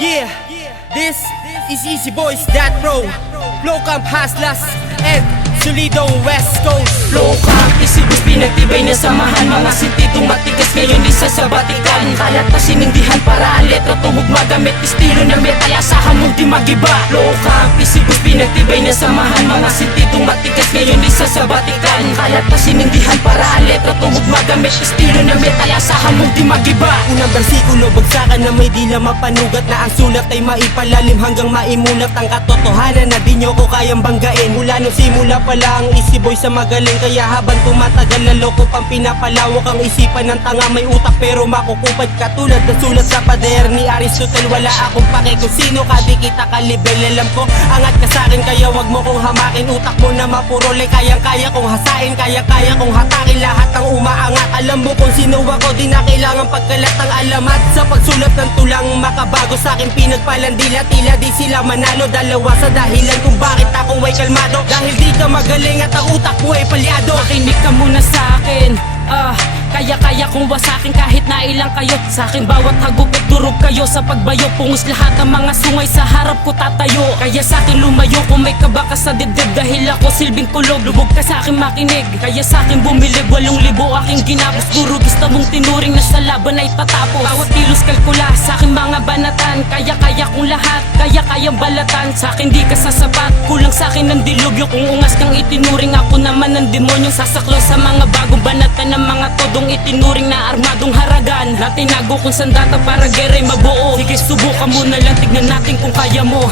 Yeah, this is Easy Boys, that bro. Flow Camp Haslas and Solido West Coast. Flow Camp, isibos pinagtibay na samahan. Mga sintitong matigas ngayon isa sa batikan. Kalat na sinindihan para ang letra tumuog magamit estilo na metal, asahan mong di magiba. Flow Camp, isibos pinagtibay na samahan. Mga sintitong matigas ngayon isa sa batikan. Kalat na sinindihan para ang letra tumuog magamit estilo na metal, asahan mong di magiba. Unang bersikulo, bagsakan na may dila mapanugat, na ang sulat ay maipalalim hanggang maimulat ang katotohanan na di nyo ko kayang banggain. Mula nung simula pa lang, Easy Boy sa magaling. Kaya habang tumatagal, lalo ko pang pinapalawak ang isipan ng tanga. May utak pero makukupad katulad na sulat sa pader ni Aristotle. Wala akong pake kung sino ka, di kita kalibel. Alam ko, angat ka sa'kin kaya wag mo kong hamakin. Utak mo na mapurole, kayang-kaya kong hasain. Kaya-kaya kong hatakin lahat ng umaangat. Alam mo kung sino ako, di na kailangan pagkalat ng alamat. Sa pagsulat ng tulang makabago sa'kin pinagpalandila, tila di sila manalo. Dalawa sa dahilan kung bakit ako ay kalmado. Dahil di ka magaling at ang utak mo ay palyado. Makinig ka muna sa'kin, kaya-kaya kong wasakin kahit na ilang kayo. Sa'kin bawat hagop at durog kayo sa pagbayo. Pungos lahat ang mga sungay sa harap ko tatayo. Kaya sa'kin lumayo kung may kaba ka sa dibdib. Dahil ako silbing kulog, lubog ka sa'kin makinig. Kaya sa'kin bumilib 8,000 aking ginapos. Guro gusto mong tinuring na sa laban ay tatapos. Bawat kilos kalkula sa'kin mga banatan. Kaya-kaya kong lahat, kaya-kayang balatan. Sa'kin di ka sasapat, kulang sa'kin ng dilubyo. Kung ungas kang itinuring, ako naman ang demonyong sasaklo sa mga bagong banatan ng mga todong itinuring na armadong haragan. Na tinago kung sandata para geray mabuo. Sige subukan mo na lang, tignan natin kung kaya mo.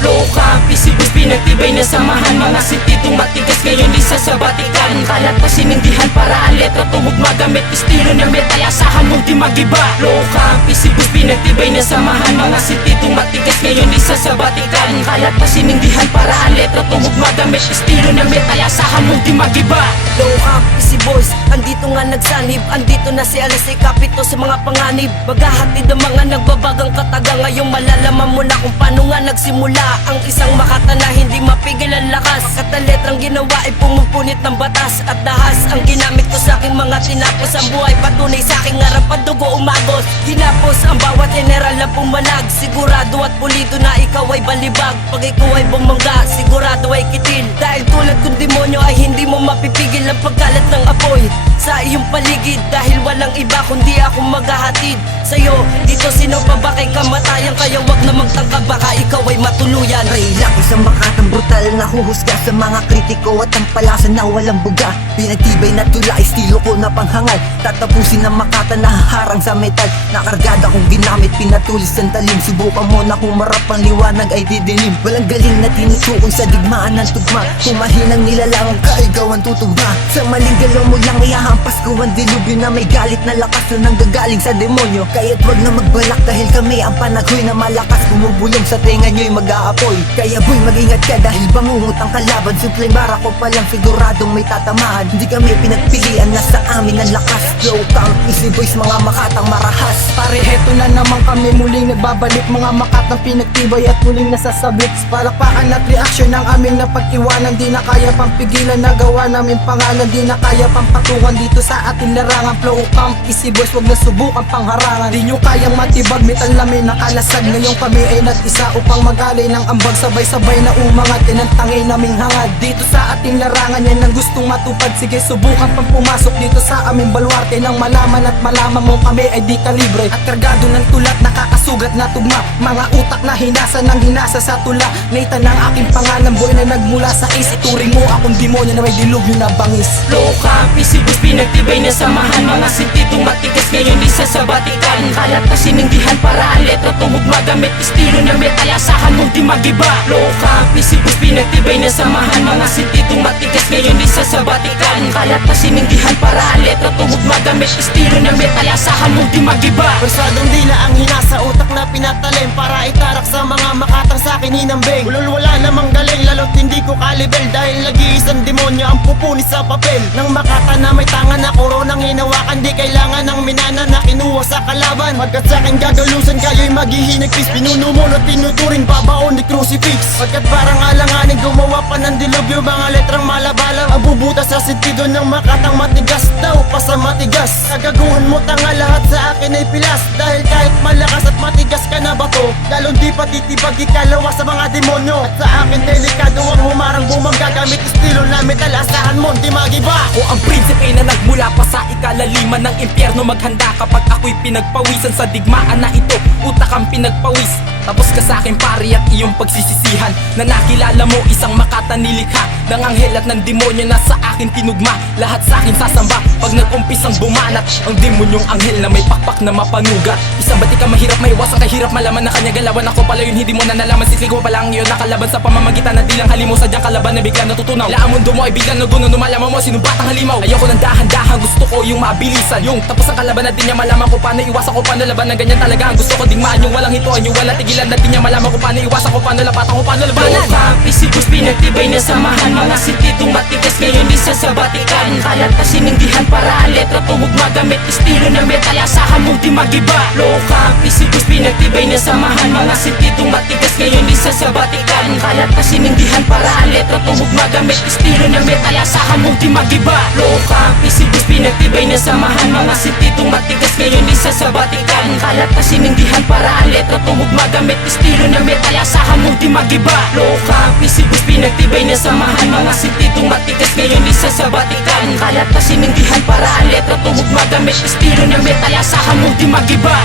Flow Camp, isibos pinagtibay na samahan. Mga sintitong matigas ngayon isa sa batikan. Kalat pa sinindihan para ang letra tumuog magamit estilo na metal, asahan mong di magiba. Flow Camp, isibos pinagtibay na samahan. Mga sintitong matigas ngayon isa sa batikan. Kalat pa sinindihan para ang letra tumuog magamit estilo na metal, asahan mong di magiba. Flow Camp, Easy Boys, andito nga nagsanib. Andito na si Alas ay kapito sa mga panganib. Maghahatid ang mga nagbabagang kataga. Ngayong malalaman mo na kung paano nga nagsimula ang isang makata na hindi mapigil ang lakas. Pagkat ang letrang ginawa ay pumupunit ng batas at dahas. Ang ginamit ko sa aking mga tinapos. Ang buhay patunay sa aking harap at dugo umagos. Ginapos ang bawat general na pumalag. Sigurado at pulido na ikaw ay balibag. Pag ikaw ay bumangga, sigurado ay kitil. Dahil tulad kong demonyo ay hindi mo mapipigil ang pagkalat ng apoy sa iyong paligid. Dahil walang iba kundi ako maghahatid sa'yo. Dito sino pa ba kay kamatayan? Kaya wag na magtangka, baka ikaw ay matuluyan. Laki sa makatang brutal na huhusga sa mga kritiko at ang palasa na walang buga. Pinagtibay na tula, estilo ko na panghangal. Tatapusin ang makata na harang sa metal. Nakargada kong ginamit, pinatulis ang talim. Subukan mo na humarap, ang liwanag ay didilim. Walang galing na tinutukoy sa digmaan ng tugma. Kung mahinang nilalang ka, ikaw ang tutumba. Sa maling galaw mo lang ihahampas ko ang dilubyo na may galit na lakas na nanggagaling sa demonyo. Kaya't wag na magbalak dahil kami ang panaghoy na malakas. Bumubulong sa tenga nyo'y mag-aapoy. Kaya boy, mag-ingat ka dahil bangungot ang kalaban. Simpleng bara ko palang siguradong may tatamaan. Hindi kami pinagpilian, nasa amin ang lakas. Flow Camp, Easy Boys, mga makatang marahas. Pare, heto na naman kami muling nagbabalik. Mga makatang pinagtibay at muling nasasabit. Palakpakan at reaksyon ng aming napag-iwanan. Di na kaya pang pigilan, nagawa namin pangalan. Di na kaya pang patungan dito sa ating larangan. Flow Camp, Easy Boys, wag na subukan pangharangan. Di nyo kayang matibag, metal namin nakalasag. Ngayon kami ay nag-isa upang mag-alay ng ambag. Sabay-sabay na umangat, tinantangay naming hangad. Dito sa ating larangan, yan ang gustong matupad. Sige subukan pang pumasok dito sa aming baluarte. Nang malaman at malaman mo kami ay di kalibre. At kargado ng tulat, nakakasugat na tugma. Mga utak na hinasa ng hinasa sa tula. Nathan ang aking pangalan, boy na nagmula sa is. Ituring mo akong demonyo na may dilubyo na bangis. Flow Camp, isibos pinagtibay na samahan. Mga sintitong matigas ngayon isa sa batikan. Kalat pa sinindihan para ang letra tumuog magamit estilo na metal, asahan mong di magiba. Flow Camp, isibos pinagtibay na samahan. Mga sintitong matigas ngayon isa sa batikan. Kalat pa sinindihan para ang letra tumuog magamit estilo na metal, asahan mong di magiba. Persadong dila ang hinasa, utak na pinatalim para itarak sa mga makatang sa akin hinambing. Ulol wala namang galing, lalo't hindi ko kalibel. Dahil nag-iisang demonyo ang pupunis sa papel ng makata na may tangan na koronang hinawakan. Di kailangan ng minana na nakinuha sa kalaban. Pagkat sa aking gagalusan kayo'y maghihinagpis, pinunumon at tinuturing babaon ni crucifix. Pagkat parang alanganin gumawa pa ng dilubyo, mga letrang malabalang ang bubutas sa sentido ng makatang matigas daw pa sa matigas. Kagaguhan mo tanga lahat sa akin ay pilas, dahil kahit malakas at matigas ka na bato, lalong di pa titibag ikalawa sa mga demonyo. At sa akin delikado ang humarang bumangga, gamit estilo na metal, asahan mo di magiba. Ako ang prinsipe na nagmula pa sa ikalaliman ng impyerno. Maghanda kapag ako'y pinagpawisan sa digmaan na ito. Utak ang pinagpawis, tapos ka sa akin pari at iyong pagsisisihan. Na nakilala mo isang makatanilikha ng anghel at ng demonyo na sa akin tinugma. Lahat sa akin sasamba pag nag-umpisang bumanat ang demonyong anghel na may pakpak na mapanugat. Isang batik ka mahirap maiwasan, kahirap malaman na kanya galawan. Ako pala yun, hindi mo na nalaman, sisligaw pa lang yun nakalaban sa pamamagitan na dilang halimo. Sadyang kalaban na bigla natutunaw, laang mundo mo ay biglang naguno. Lumalaman mo sinong batang halimaw. Ayoko ng dahan-dahan, gusto ko yung mabilisan, yung tapos ang kalaban na di niya malaman ko paano iwasan ko, paano laban ng ganyan talaga ang gusto ko. Digmaan yung walang hituan, yung wala tigilan na di niya malaman ko paano iwasan ko, paano lapatan ko, paano labanan. Isipos pinagtibay na samahan, mga sintitong matigas ngayon isa sa batikan. Kalat na sinindihan para ang letra tumuog, magamit estilo na metal, asahan mong di magiba. Loka, isipos pinagtibay na samahan, mga sintitong matigas ngayon isa sa batikan. Kalat na sinindihan para ang letra tumuog, magamit estilo na metal, asahan mong di magiba. Loka, isipos pinagtibay na samahan, mga sintitong matigas ngayon isa sa batikan. Kalat na sinindihan para ang letra tumuog, magamit estilo na metal, asahan mong di magiba. Loka, isipos pinagtibay na samahan, mga sintitong matigas ngayon isa sa batikan. Kalat na sinindihan para ang letra tumuog, magamit estilo na metal, asahan mong di magiba.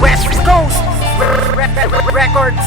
West Coast Records.